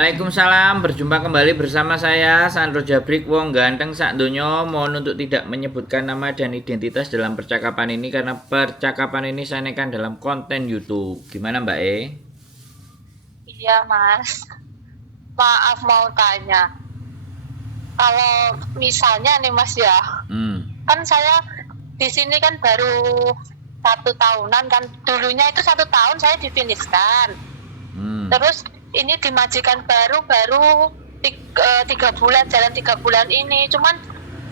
Waalaikumsalam, berjumpa kembali bersama saya Sandro Jabrik, wong ganteng sak donya. Mohon untuk tidak menyebutkan nama dan identitas dalam percakapan ini karena percakapan ini saya nekan dalam konten YouTube. Gimana Mbak E? Iya Mas, maaf mau tanya. Kalau misalnya nih Mas ya, kan saya di sini kan baru 1 tahunan kan. Dulunya itu 1 tahun saya difinishkan. Terus ini di majikan baru 3 bulan, jalan 3 bulan ini. Cuman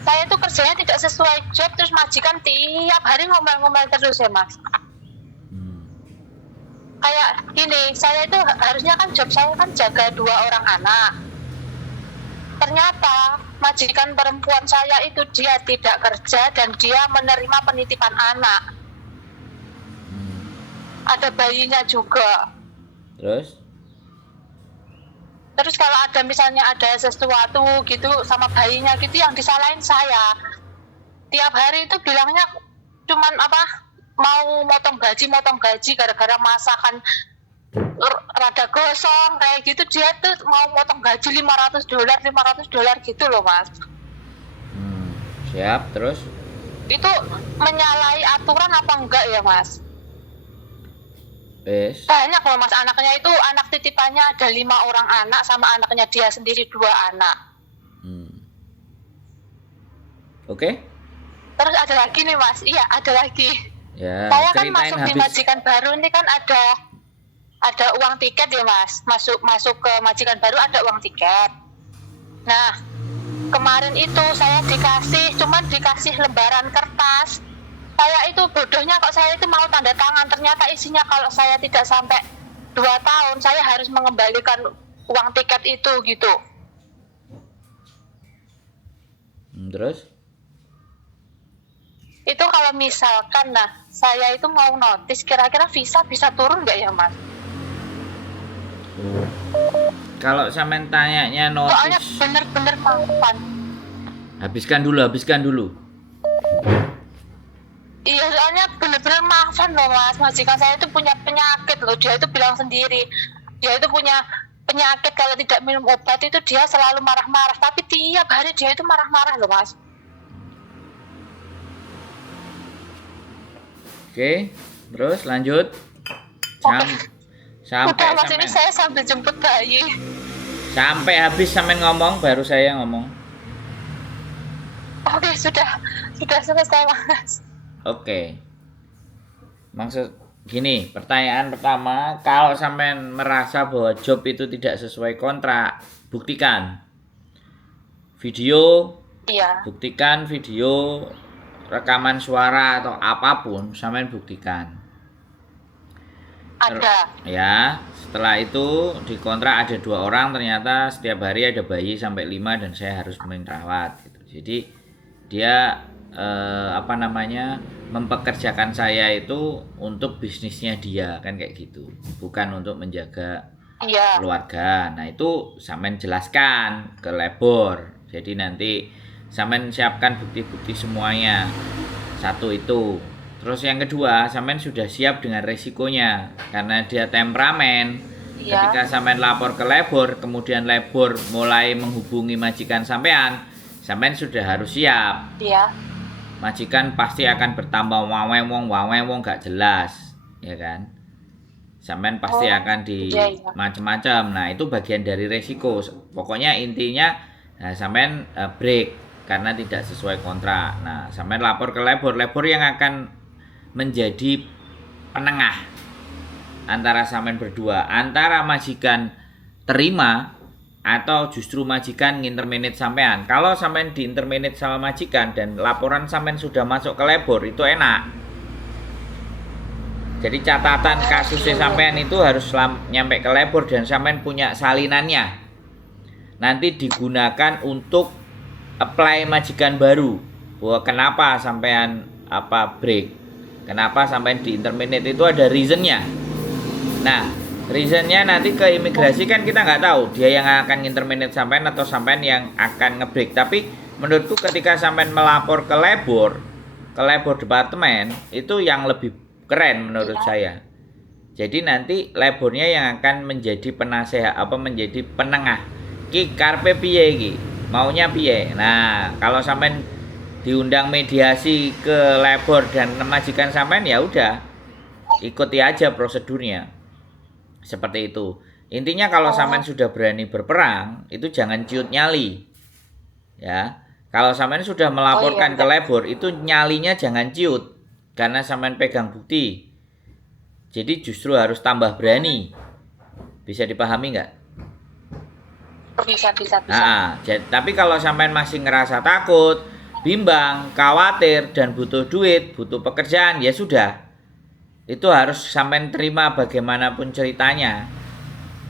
saya itu kerjanya tidak sesuai job, terus majikan tiap hari ngomel-ngomel terus ya Mas. Kayak gini, saya itu harusnya kan job saya kan jaga 2 orang anak. Ternyata majikan perempuan saya itu dia tidak kerja dan dia menerima penitipan anak. Ada bayinya juga. Terus kalau ada misalnya ada sesuatu gitu sama bayinya gitu yang disalahin saya. Tiap hari itu bilangnya cuman mau motong gaji gara-gara masakan rada gosong kayak gitu. Dia tuh mau motong gaji $500 gitu loh Mas. Siap, terus? Itu menyalahi aturan apa enggak ya Mas? Banyak loh Mas, anaknya itu anak titipannya ada 5 orang anak sama anaknya dia sendiri 2 anak. Oke. Terus ada lagi nih Mas, iya ada lagi. Ya, saya kan ceritain masuk di habis. majikan baru ini kan ada uang tiket ya Mas. Masuk ke majikan baru ada uang tiket. Nah, kemarin itu saya dikasih lembaran kertas. Saya itu bodohnya kok saya itu mau tanda tangan, ternyata isinya kalau saya tidak sampai 2 tahun saya harus mengembalikan uang tiket itu gitu. Terus? Itu kalau misalkan saya itu mau notice, kira-kira visa bisa turun nggak ya Mas? Kalau sampean tanyanya Soalnya notice, bener-bener maafan. habiskan dulu. Iya, soalnya bener-bener maafan loh Mas. Majikan saya itu punya penyakit loh. Dia itu bilang sendiri, dia itu punya penyakit kalau tidak minum obat itu dia selalu marah-marah. Tapi tiap hari dia itu marah-marah loh Mas. Oke, terus lanjut. Sampai Udah Mas, ini saya sambil jemput bayi. Sampai habis sampean ngomong baru saya ngomong. Oke, sudah selesai Mas. Oke. Maksud gini, pertanyaan pertama, kalau sampean merasa bahwa job itu tidak sesuai kontrak, buktikan. Video, Iya. buktikan video, rekaman suara atau apapun, sampean buktikan. Ada. Ya, setelah itu di kontrak ada 2 orang, ternyata setiap hari ada bayi sampai 5 dan saya harus merawat gitu. Jadi dia mempekerjakan saya itu untuk bisnisnya dia kan kayak gitu, bukan untuk menjaga keluarga. Nah itu sampean jelaskan ke labor, jadi nanti sampean siapkan bukti-bukti semuanya. Satu itu. Terus yang kedua, sampean sudah siap dengan resikonya karena dia temperamen. Ketika sampean lapor ke labor, kemudian labor mulai menghubungi majikan sampean sudah harus siap. Iya. Majikan pasti akan bertambah wawewong gak jelas, ya kan? Sampean pasti akan di macam-macam. Nah, itu bagian dari resiko. Pokoknya intinya sampean break karena tidak sesuai kontrak. Nah, sampean lapor ke labor yang akan menjadi penengah antara sampean berdua, antara majikan terima atau justru majikan nginterminate sampean. Kalau sampean diinterminate sama majikan dan laporan sampean sudah masuk ke labor, itu enak. Jadi catatan kasusnya sampean itu harus nyampe ke labor dan sampean punya salinannya. Nanti digunakan untuk apply majikan baru. Bahwa kenapa sampean break? Kenapa sampean diinterminate, itu ada reasonnya. Nah, reasonnya nanti ke imigrasi kan kita nggak tahu dia yang akan interminate sampean atau sampean yang akan ngebreak. Tapi menurutku ketika sampean melapor ke labor departemen, itu yang lebih keren menurut saya. Jadi nanti labornya yang akan menjadi penasehat menjadi penengah. Ki karpe piye iki? Maunya piye? Nah, kalau sampean diundang mediasi ke labor dan majikan sampean ya udah ikuti aja prosedurnya. Seperti itu. Intinya kalau sampean sudah berani berperang, itu jangan ciut nyali. Ya. Kalau sampean sudah melaporkan ke labor, itu nyalinya jangan ciut karena sampean pegang bukti. Jadi justru harus tambah berani. Bisa dipahami nggak? Bisa. Tapi kalau sampean masih ngerasa takut, bimbang, khawatir, dan butuh duit, butuh pekerjaan, ya sudah. Itu harus sampean terima bagaimanapun ceritanya.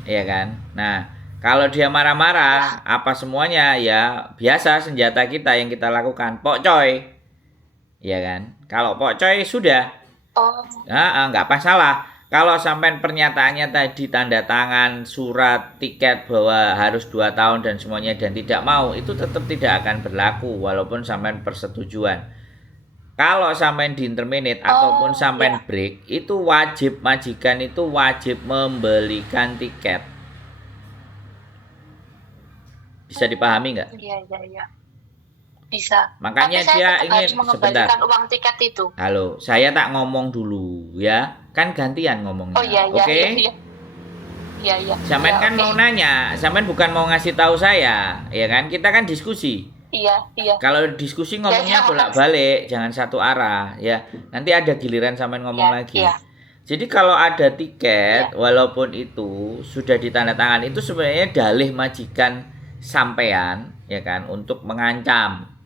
Iya kan? Nah, kalau dia marah-marah, apa semuanya, ya biasa senjata kita yang kita lakukan. Pok coy. Iya kan? Kalau pok coy sudah. Nggak masalah. Kalau sampai pernyataannya tadi tanda tangan surat tiket bahwa harus 2 tahun dan semuanya dan tidak mau, itu tetap tidak akan berlaku walaupun sampai persetujuan. Kalau sampai di interminate ataupun sampai break, itu wajib majikan itu wajib membelikan tiket. Bisa dipahami nggak? Iya. Bisa. Makanya dia ingin mengembalikan uang tiket itu. Halo, saya tak ngomong dulu ya. Kan gantian ngomongnya. Oke? Iya. Sampean kan mau nanya, sampean bukan mau ngasih tahu saya, ya kan? Kita kan diskusi. Iya. Kalau diskusi ngomongnya bolak-balik, jangan satu arah ya. Nanti ada giliran sampean ngomong lagi. Iya. Jadi kalau ada tiket, walaupun itu sudah ditandatangan, itu sebenarnya dalih majikan sampean, ya kan, untuk mengancam.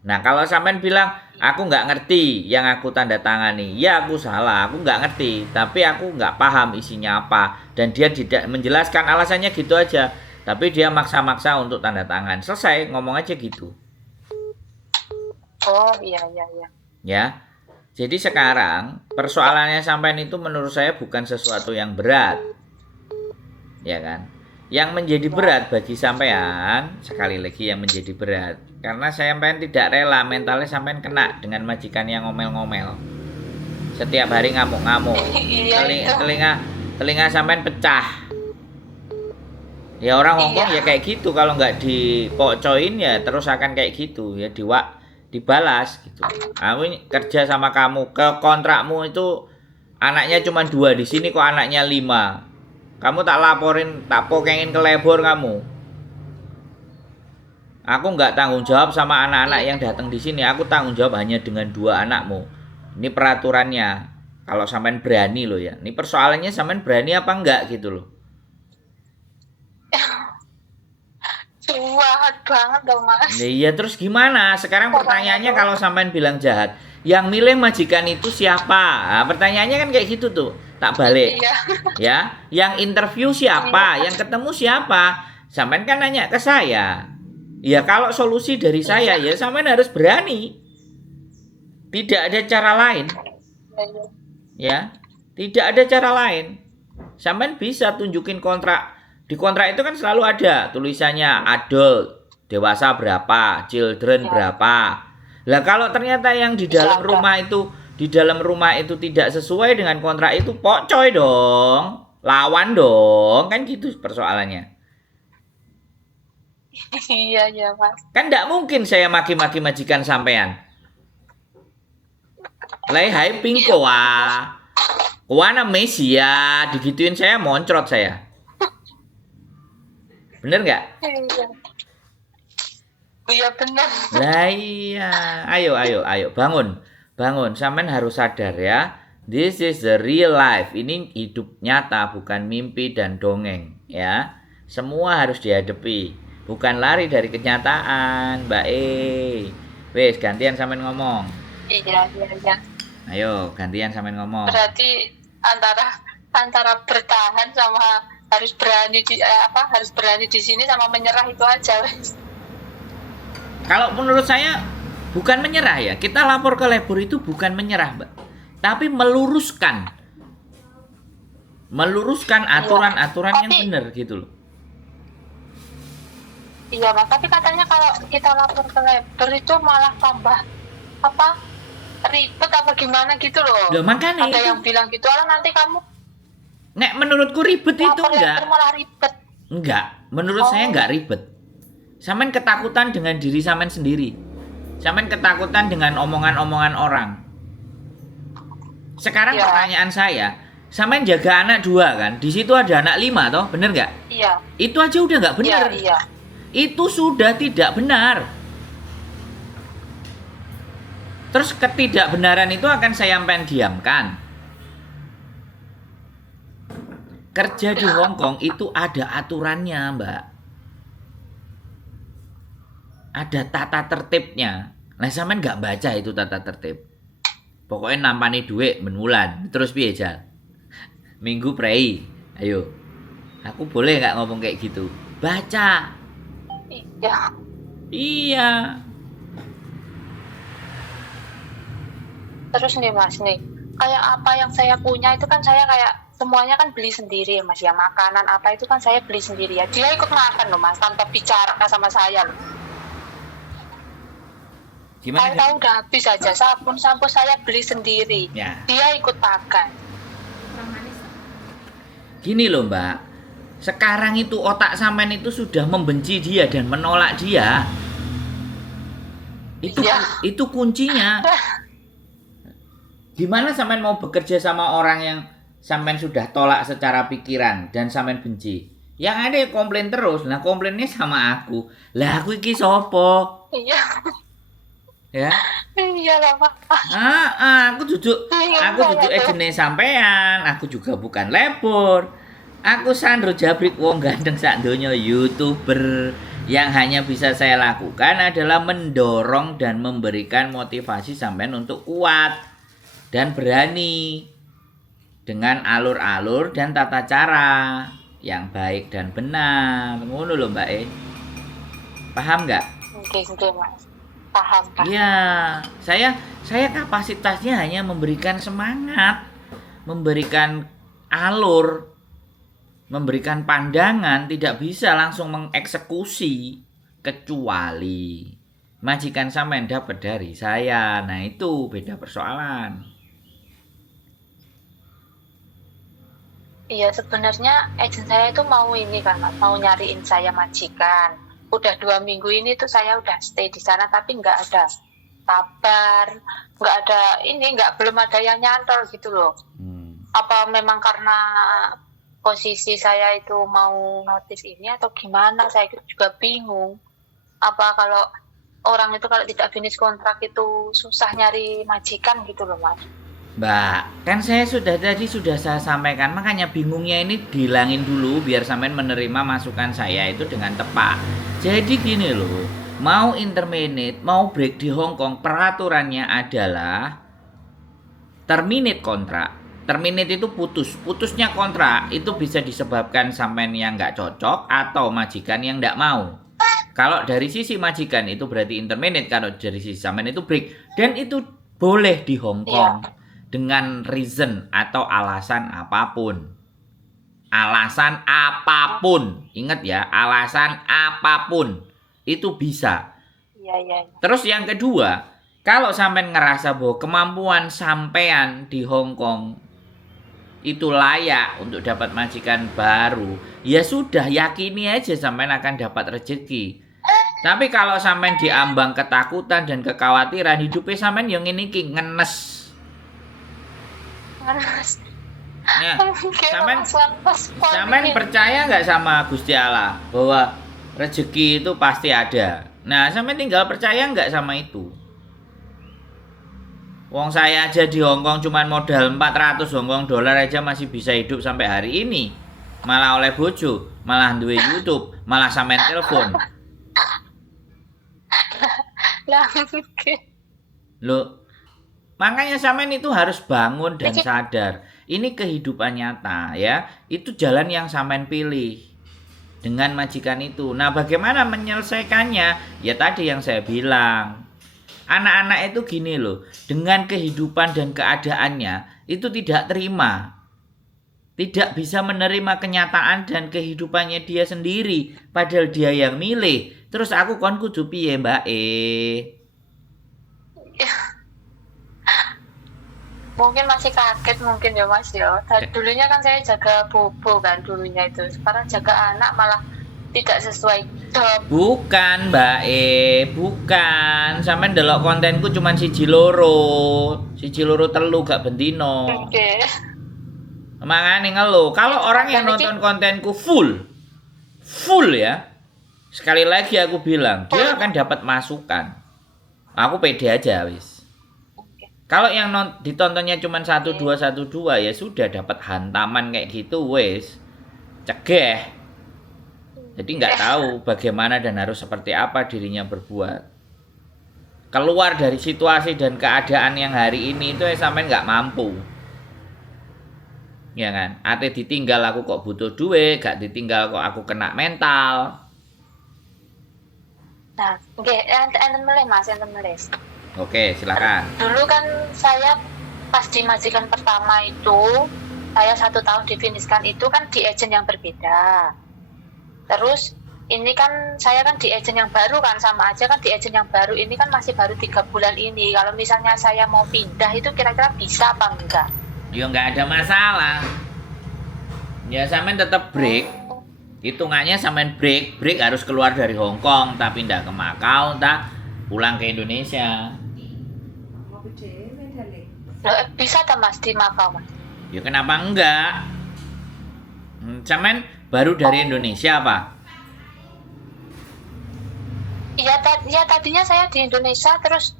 Nah, kalau sampean bilang, aku nggak ngerti yang aku tanda tangani, ya aku salah, aku nggak ngerti, tapi aku nggak paham isinya apa, dan dia tidak menjelaskan alasannya gitu aja, tapi dia maksa-maksa untuk tanda tangan, selesai, ngomong aja gitu. Iya. Ya, jadi sekarang persoalannya sampean itu menurut saya bukan sesuatu yang berat, ya kan? Yang menjadi berat bagi sampean, sekali lagi yang menjadi berat, karena sampean tidak rela mentalnya sampean kena dengan majikan yang ngomel-ngomel. Setiap hari ngamuk-ngamuk. Telinga sampean pecah. Ya orang ngomong ya kayak gitu, kalau nggak dipocoin ya terus akan kayak gitu ya, dibalas gitu. Aku kerja sama kamu, ke kontrakmu itu anaknya cuma 2, di sini kok anaknya 5. Kamu tak laporin, tak pokengin ke labor kamu. Aku nggak tanggung jawab sama anak-anak yang datang di sini. Aku tanggung jawab hanya dengan 2 anakmu. Ini peraturannya. Kalau sampean berani loh ya. Ini persoalannya sampean berani apa enggak gitu loh. Jahat banget dong Mas. Iya terus gimana? Sekarang pertanyaannya kalau sampean bilang jahat, yang milih majikan itu siapa? Nah, pertanyaannya kan kayak gitu tuh. Tak balik. Iya. Ya, yang interview siapa? Yang ketemu siapa? Sampean kan nanya ke saya. Ya kalau solusi dari saya ya sampean harus berani. Tidak ada cara lain. Ya, tidak ada cara lain. Sampean bisa tunjukin kontrak. Di kontrak itu kan selalu ada tulisannya adult, dewasa berapa, children berapa. Lah kalau ternyata yang di dalam rumah itu tidak sesuai dengan kontrak itu, pocoy dong, lawan dong, kan gitu persoalannya. Iya Mas. Kan tidak mungkin saya maki-maki majikan sampean. Hai pingko Kuana Mesia, digituin saya moncrot saya. Bener nggak? Iya benar. Lah iya, ayo bangun. Sampean harus sadar ya. This is the real life. Ini hidup nyata, bukan mimpi dan dongeng ya. Semua harus dihadapi, bukan lari dari kenyataan, Mbak Wes gantian sampean ngomong. Iya. Ayo gantian sampean ngomong. Berarti antara bertahan sama harus berani di sini sama menyerah itu aja. Kalau menurut saya bukan menyerah ya. Kita lapor ke labor itu bukan menyerah, Mbak. Tapi meluruskan aturan-aturan yang benar gitu loh. Iya, Mas. Tapi katanya kalau kita lapor ke labor itu malah tambah ribet apa gimana gitu loh. Loh, makanya ada yang bilang gitu, nanti kamu Nek menurutku ribet itu enggak. Lapor malah ribet. Enggak, menurut saya enggak ribet. Sampean ketakutan dengan diri sampean sendiri. Sampean ketakutan dengan omongan-omongan orang. Sekarang Ya. pertanyaan saya, sampean jaga anak 2 kan? Di situ ada anak 5 toh, bener nggak? Iya. Itu aja udah nggak bener. Iya. Itu sudah tidak benar. Terus ketidakbenaran itu akan saya sampean diamkan. Kerja di Hong Kong itu ada aturannya, Mbak. Ada tata tertibnya. Nah, sampean nggak baca itu tata tertib. Pokoknya nampani duit menulan. Terus piye, Jal? Minggu prei. Ayo. Aku boleh nggak ngomong kayak gitu? Baca. Iya. Iya. Terus nih Mas nih, kayak apa yang saya punya itu kan saya kayak semuanya kan beli sendiri ya Mas ya, makanan apa itu kan saya beli sendiri ya. Dia ikut makan loh Mas tanpa bicara sama saya loh. Gimana? Tahu-tahu udah habis aja, sabun sampo saya beli sendiri. Ya. Dia ikut pakai. Gini loh Mbak, sekarang itu otak sampean itu sudah membenci dia dan menolak dia. Itu kuncinya. Gimana sampean mau bekerja sama orang yang sampean sudah tolak secara pikiran dan sampean benci? Yang ada komplain terus. Nah, komplainnya sama aku. Lah aku iki sopo? Iya. Ya. Iya lah Pak. Aku duduk jenis sampean. Aku juga bukan lebur. Aku Sandro Jabrik wong ganteng sak donya YouTuber. Yang hanya bisa saya lakukan adalah mendorong dan memberikan motivasi sampean untuk kuat dan berani dengan alur-alur dan tata cara yang baik dan benar. Ngono lho Mbak Paham nggak? Oke, Mas. Paham. Iya, saya kapasitasnya hanya memberikan semangat, memberikan alur, memberikan pandangan, tidak bisa langsung mengeksekusi kecuali majikan sampean dapat dari saya. Nah, itu beda persoalan. Iya, sebenarnya agent saya itu mau ini kan Mas, mau nyariin saya majikan. Udah 2 minggu ini tuh saya udah stay di sana tapi nggak ada kabar, belum ada yang nyantol gitu loh. Apa memang karena posisi saya itu mau notice ini atau gimana? Saya juga bingung. Apa kalau orang itu kalau tidak finish kontrak itu susah nyari majikan gitu loh Mas. Mbak, kan saya sudah saya sampaikan, makanya bingungnya ini dihilangin dulu biar sampean menerima masukan saya itu dengan tepat. Jadi gini loh, mau interminate, mau break di Hong Kong, peraturannya adalah terminate kontrak. Terminate itu putusnya kontrak itu bisa disebabkan sampean yang nggak cocok atau majikan yang nggak mau. Kalau dari sisi majikan itu berarti interminate, kalau dari sisi sampean itu break, dan itu boleh di Hong Kong. Dengan reason atau alasan apapun. Alasan apapun. Ingat ya, alasan apapun. Itu bisa. Iya. Terus yang kedua, kalau sampean ngerasa bahwa kemampuan sampean di Hong Kong itu layak untuk dapat majikan baru, ya sudah, yakini aja sampean akan dapat rezeki. Tapi kalau sampean diambang ketakutan dan kekhawatiran, hidupnya sampean yang ini ngenes. Ya, sampean percaya nggak sama Gusti Allah bahwa rezeki itu pasti ada? Nah, sampean tinggal percaya nggak sama itu? Wong saya aja di Hong Kong cuman modal 400 Hong Kong dolar aja masih bisa hidup sampai hari ini. Malah oleh bojo, malah duwe YouTube, malah sampean telepon. Loh, makanya sampean itu harus bangun dan sadar. Ini kehidupan nyata ya. Itu jalan yang sampean pilih dengan majikan itu. Nah, bagaimana menyelesaikannya? Ya tadi yang saya bilang. Anak-anak itu gini loh, dengan kehidupan dan keadaannya itu tidak terima. Tidak bisa menerima kenyataan dan kehidupannya dia sendiri, padahal dia yang milih. Terus aku kon kudu piye, Mbak? mungkin masih kaget mungkin ya Mas ya. Dulunya kan saya jaga bobo kan dulunya itu. Sekarang jaga anak malah tidak sesuai job. Bukan Mbak bukan. Sampeyan ndelok kontenku cuman siji loro telu gak bendino. Oke. Mangane ngeluh. Kalau orang yang nonton kontenku full ya. Sekali lagi aku bilang, dia akan dapat masukan. Aku pede aja wis. Kalau yang ditontonnya cuma 1212 ya sudah dapat hantaman kayak gitu wis. Cegah. Jadi nggak tahu bagaimana dan harus seperti apa dirinya berbuat. Keluar dari situasi dan keadaan yang hari ini itu sampai nggak mampu. Ya kan? Ate ditinggal aku kok butuh duit, gak ditinggal kok aku kena mental. Nah, oke, enten meleh Mas, enten meleh. Oke, silakan. Dulu kan saya pas di majikan pertama itu, saya 1 tahun difiniskan itu kan di agent yang berbeda. Terus ini kan saya kan di agent yang baru kan, sama aja kan di agent yang baru ini kan masih baru 3 bulan ini. Kalau misalnya saya mau pindah itu kira-kira bisa apa enggak? Ya nggak ada masalah. Ya sampean tetap break. Hitungannya sampean break harus keluar dari Hong Kong, tapi pindah ke Makau, tak pulang ke Indonesia. Loh, bisa tak Mas di Makau Mas? Ya kenapa enggak? Sampean baru dari Indonesia apa? Iya tadinya saya di Indonesia terus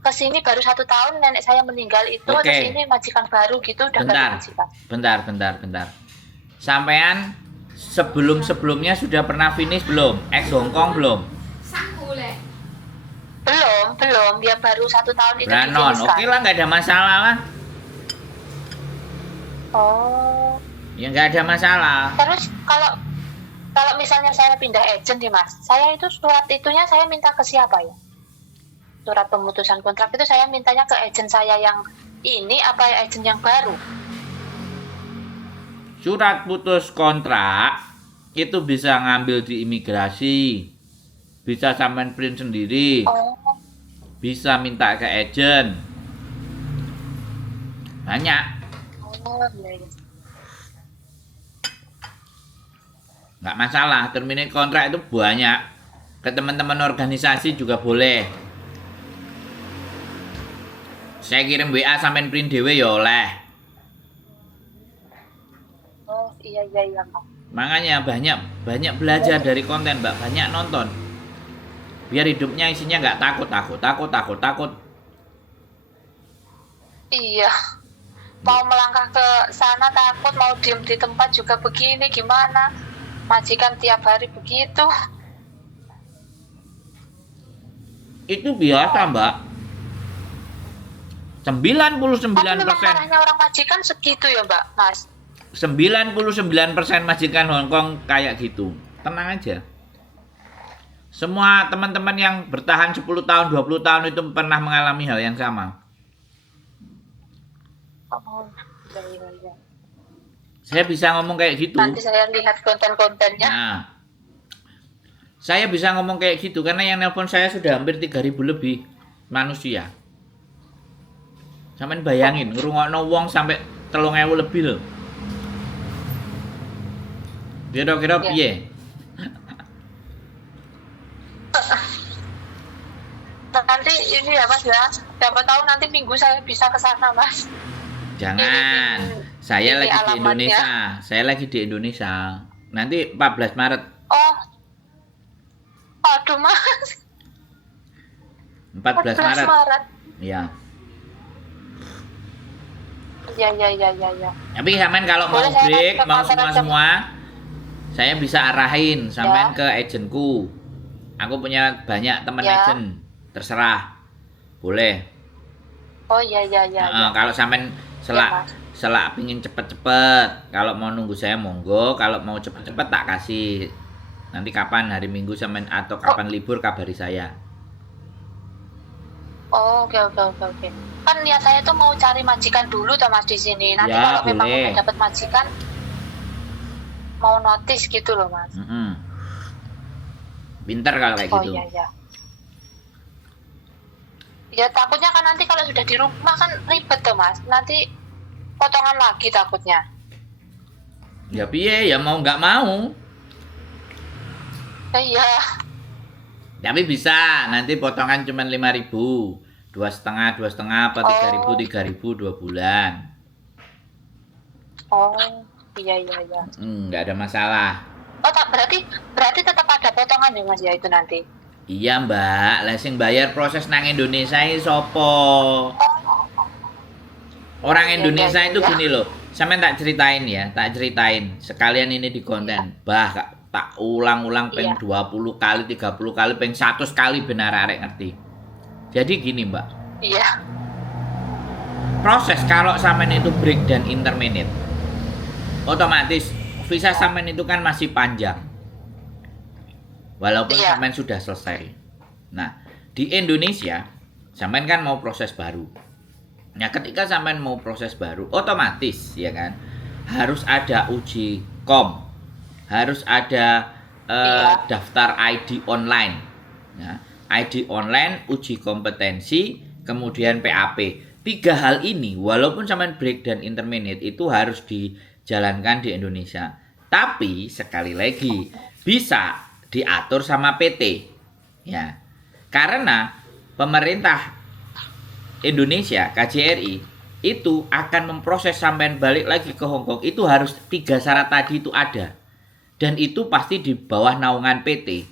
ke sini baru 1 tahun nenek saya meninggal itu. Oke. Terus ini majikan baru gitu udah ganti majikan. Bentar. Sampean sebelumnya sudah pernah finish belum? Ex Hong Kong belum? Belum. Ya baru 1 tahun itu Branon, difiniskan. oke lah nggak ada masalah lah. Oh. Ya nggak ada masalah. Terus kalau misalnya saya pindah agent nih Mas, saya itu surat itunya saya minta ke siapa ya? Surat pemutusan kontrak itu saya mintanya ke agent saya yang ini apa agent yang baru? Surat putus kontrak itu bisa ngambil di imigrasi, bisa sampean print sendiri, Oh. bisa minta ke agent. Banyak. Oh, iya. Nggak masalah, terminate kontrak itu banyak. Ke teman-teman organisasi juga boleh. Saya kirim WA sampean print dhewe ya oleh. Oh, iya Pak. Makanya banyak belajar dari konten, Mbak. Banyak nonton. Biar hidupnya isinya nggak takut. Iya. Mau melangkah ke sana takut, mau diem di tempat juga begini gimana? Majikan tiap hari begitu. Itu biasa, Mbak. 99%. Tapi memang marahnya orang majikan segitu ya Mbak, Mas? 99% majikan Hong Kong kayak gitu. Tenang aja. Semua teman-teman yang bertahan 10 tahun, 20 tahun itu pernah mengalami hal yang sama. Oh, iya. Saya bisa ngomong kayak gitu. Nanti saya lihat konten-kontennya. Nah, saya bisa ngomong kayak gitu karena yang nelpon saya sudah hampir 3.000 lebih manusia. Sampeyan bayangin, ngrungokno wong sampai 3.000 lebih loh. Kira-kira piye? Nanti ini ya Mas ya, siapa tahu nanti minggu saya bisa ke sana Mas. Jangan. Saya ini lagi di alamatnya. Indonesia. Saya lagi di Indonesia. Nanti 14 Maret. Oh, aduh Mas. 14 Maret. Iya. Ya. Iya. Tapi sampean kalau mau Boleh saya break, ke mau kantor aja, semua, saya bisa arahin sampean Ya. ke agentku. Aku punya banyak teman Ya. agent. Terserah. Boleh. Oh iya. Kalau sampean Ya, selak pingin cepet-cepet, kalau mau nunggu saya monggo, kalau mau cepet-cepet tak kasih. Nanti kapan hari Minggu sampean atau kapan libur kabari saya. Oh, oke. Kan niat saya tuh mau cari majikan dulu tuh Mas di sini. Nanti Ya, kalau memang boleh. udah dapat majikan mau notice gitu loh Mas. Pinter kalau kayak Oh gitu. iya. Ya takutnya kan nanti kalau sudah di rumah kan ribet tuh Mas. Nanti potongan lagi takutnya. Ya piye ya mau nggak mau. Iya. Tapi bisa nanti potongan cuma 5.000, 2,5 apa 3.000 Oh, 3.000 2 bulan. oh, iya iya iya. Nggak ada masalah. Oh, tak berarti berarti tetap ada potongan ya Mas ya itu nanti. Iya mbak, lah sing bayar proses nang Indonesia ini sopo. Orang Iya, Indonesia iya, itu iya. gini loh, sampean tak ceritain ya, tak ceritain. Sekalian ini di konten. Bah, tak ulang-ulang peng Iya. 20 kali, 30 kali, peng 100 kali benar arek ngerti. Jadi gini mbak, Iya. proses kalau sampean itu break dan interminate, otomatis visa sampean itu kan masih panjang. Walaupun Iya. sampean sudah selesai. Nah, di Indonesia, sampean kan mau proses baru. Nah, ketika sampean mau proses baru, otomatis ya kan harus ada uji kom, harus ada Iya. daftar ID online. Nah, ID online, uji kompetensi, kemudian PAP. Tiga hal ini, walaupun sampean break dan intermediate itu harus dijalankan di Indonesia. Tapi sekali lagi bisa diatur sama PT, ya. Karena pemerintah Indonesia KJRI itu akan memproses sampai balik lagi ke Hong Kong itu harus 3 syarat tadi itu ada dan itu pasti di bawah naungan PT.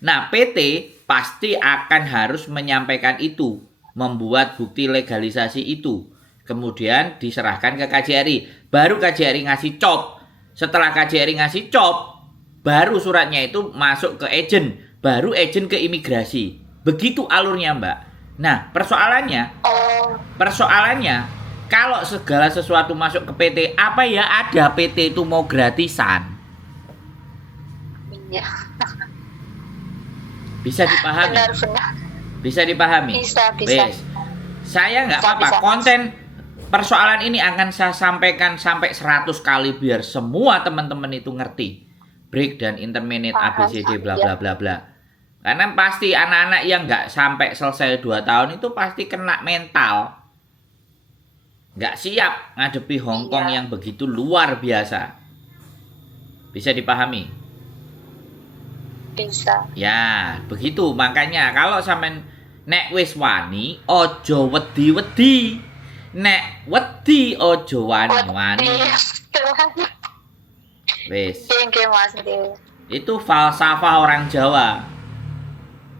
Nah PT pasti akan harus menyampaikan itu, membuat bukti legalisasi itu, kemudian diserahkan ke KJRI, baru KJRI ngasih cop. Setelah KJRI ngasih cop, baru suratnya itu masuk ke agent, baru agent ke imigrasi. Begitu alurnya mbak. Nah, Oh, persoalannya kalau segala sesuatu masuk ke PT, apa ya ada PT itu mau gratisan? iya. Bisa dipahami? Benar benar. Bisa dipahami? Bisa bisa. Wes, saya nggak Bisa, apa-apa. bisa, Mas. Konten persoalan ini akan saya sampaikan sampai 100 kali biar semua teman-teman itu ngerti. Break dan interminate Paham. ABCD bla Iya. bla bla bla. Karena pasti anak-anak yang nggak sampai selesai 2 tahun itu pasti kena mental. Nggak siap ngadepi Hong Kong Iya. yang begitu luar biasa. Bisa dipahami? Bisa. Ya, begitu. Makanya kalau sampean nek wis wani, ojo wedi-wedi. Nek wedi ojo wani-wani. Wis. Oke Mas. Oke. Itu falsafah orang Jawa.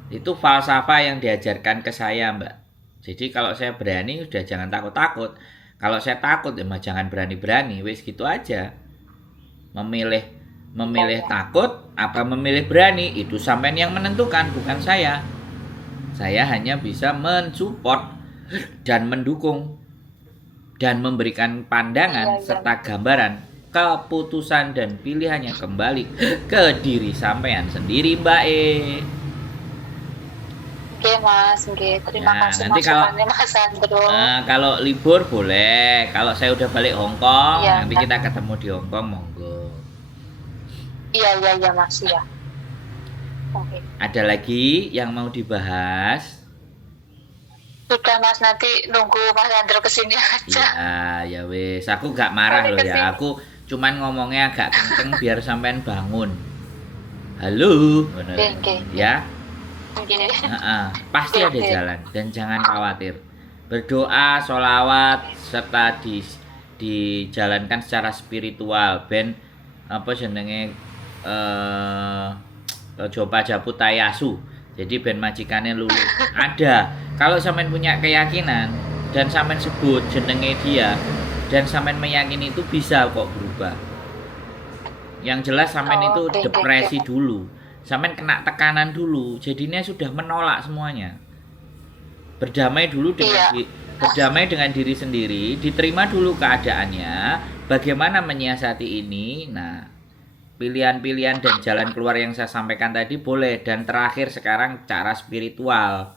Itu falsafah yang diajarkan ke saya, Mbak. Jadi kalau saya berani udah jangan takut-takut. Kalau saya takut ya mah jangan berani-berani. Wis gitu aja. Memilih takut apa memilih berani itu sampean yang menentukan, bukan saya. Saya hanya bisa mensupport dan mendukung dan memberikan pandangan Iya, iya. serta gambaran keputusan dan pilihannya kembali ke diri sampean sendiri, Mbak E. Oke Mas. Oke. Terima Nah, kasih nanti kalau masukannya Mas Andro. kalau libur boleh. Kalau saya udah balik Hong Kong, Iya. nanti kita ketemu di Hong Kong, monggo. Iya iya iya Mas ya. Oke. Ada lagi yang mau dibahas? Sudah Mas, nanti nunggu Mas Andro kesini aja. Ya, ya wes. Aku gak marah loh ya. Aku cuman ngomongnya agak kenceng biar sampean bangun. Halo, ngono. Oke, oke. Ya. Oke. Pasti ada Oke. jalan dan jangan khawatir. Berdoa, sholawat serta dijalankan secara spiritual. Ben apa jenenge coba japu tayasu. Jadi ben majikannya lulu. Ada. Kalau sampean punya keyakinan dan sampean sebut jenenge dia dan sampean meyakini itu bisa kok berubah. Yang jelas sampean itu Oke, depresi oke. dulu. Sampean kena tekanan dulu. Jadinya sudah menolak semuanya. Berdamai dulu dengan Iya. berdamai dengan diri sendiri, diterima dulu keadaannya, bagaimana menyiasati ini. Nah, pilihan-pilihan dan jalan keluar yang saya sampaikan tadi boleh. Dan terakhir sekarang cara spiritual.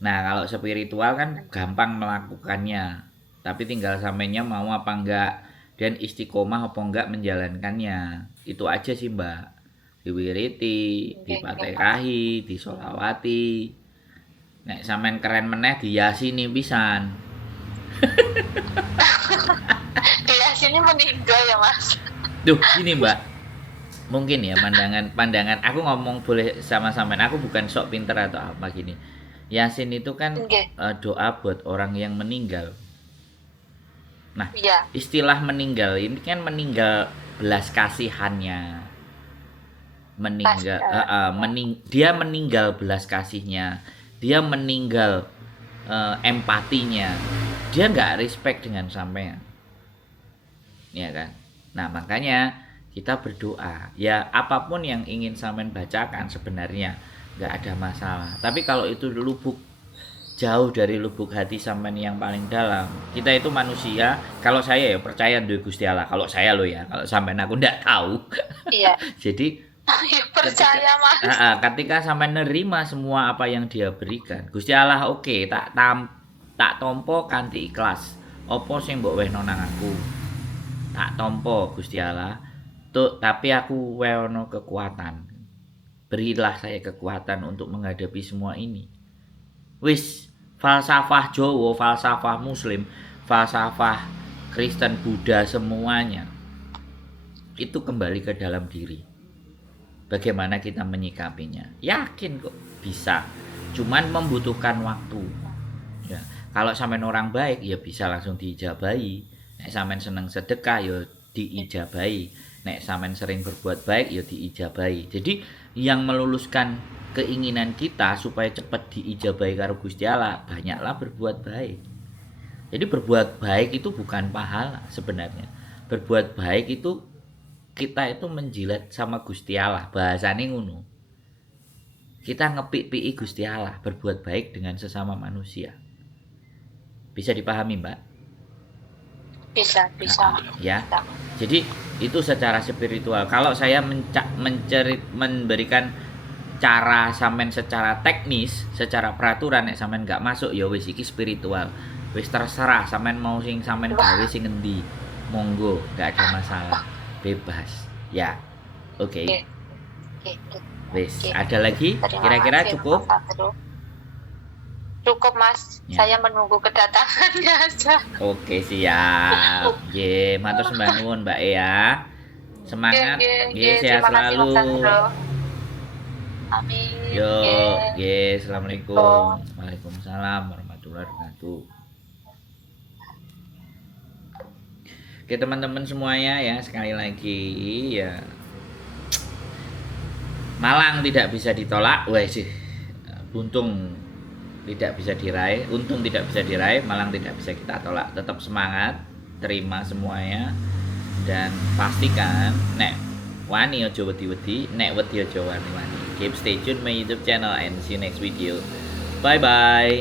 Nah, kalau spiritual kan gampang melakukannya. Tapi tinggal sampainya mau apa enggak dan istiqomah apa enggak menjalankannya. Itu aja sih, Mbak. Diwiriti, dipatekahi, disolawati. Nek sampean keren meneh diyasini pisan. Dia sini meninggal ya Mas. Duh, gini Mbak. Mungkin ya pandangan aku ngomong boleh sama sampean. Aku bukan sok pinter atau apa gini. Yasin itu kan Nggih. doa buat orang yang meninggal. Nah, Iya. istilah meninggal ini kan meninggal belas kasihannya. Meninggal dia meninggal belas kasihnya. Dia meninggal empatinya. Dia nggak respect dengan sampean. Ya kan? Nah, makanya kita berdoa. Ya, apapun yang ingin sampean bacakan sebenarnya nggak ada masalah. Tapi kalau itu jauh dari lubuk hati sampean yang paling dalam, kita itu manusia. Kalau saya ya percaya duwe Gusti Allah. Kalau saya lo ya, kalau sampean aku nggak tahu. Iya. Jadi Ya, percaya Mas. ketika sampean nerima semua apa yang Dia berikan, Gusti Allah oke, tak tompo kanthi ikhlas. Apa sing mbok wehno nang aku? Tak tompo Gusti Allah. Tapi aku weono kekuatan. Berilah saya kekuatan untuk menghadapi semua ini. Wis, falsafah Jawa, falsafah Muslim, falsafah Kristen, Buddha, semuanya itu kembali ke dalam diri. Bagaimana kita menyikapinya? Yakin kok bisa. Cuman membutuhkan waktu. Ya, kalau sampean orang baik ya bisa langsung diijabahi. Nek sampean seneng sedekah ya diijabahi. Nek sampean sering berbuat baik ya diijabahi. Jadi yang meluluskan keinginan kita supaya cepat diijabahi karo Gusti Allah, banyaklah berbuat baik. Jadi berbuat baik itu bukan pahala sebenarnya. Berbuat baik itu kita itu menjilat sama Gusti Allah, bahasane ngono. Kita ngepik-piki Gusti Allah, berbuat baik dengan sesama manusia. Bisa dipahami, Mbak? Bisa. Ya. Jadi itu secara spiritual. Kalau saya memberikan cara sampean secara teknis, secara peraturan nek sampean nggak masuk ya wis iki spiritual. Wis terserah sampean mau sing sampean gawe sing ngendi. Monggo, nggak ada masalah. Bebas. Ya. Oke. Wis, ada lagi? Kira-kira cukup? Cukup Mas. Ya. Saya menunggu kedatangannya aja. Oke, siap. Nggih, matur sembah nuwun Mbak ya. Semangat. Nggih, sehat selalu. Amin. Yo, nggih, assalamualaikum. Waalaikumsalam warahmatullahi wabarakatuh. Oke teman-teman semuanya ya, sekali lagi ya, malang tidak bisa ditolak. Wah sih, buntung tidak bisa diraih, untung tidak bisa diraih, malang tidak bisa kita tolak. Tetap semangat, terima semuanya, dan pastikan nek wani ojo wedi-wedi, nek wedi ojo wani-wani. Keep stay tune my YouTube channel and see you next video. Bye bye.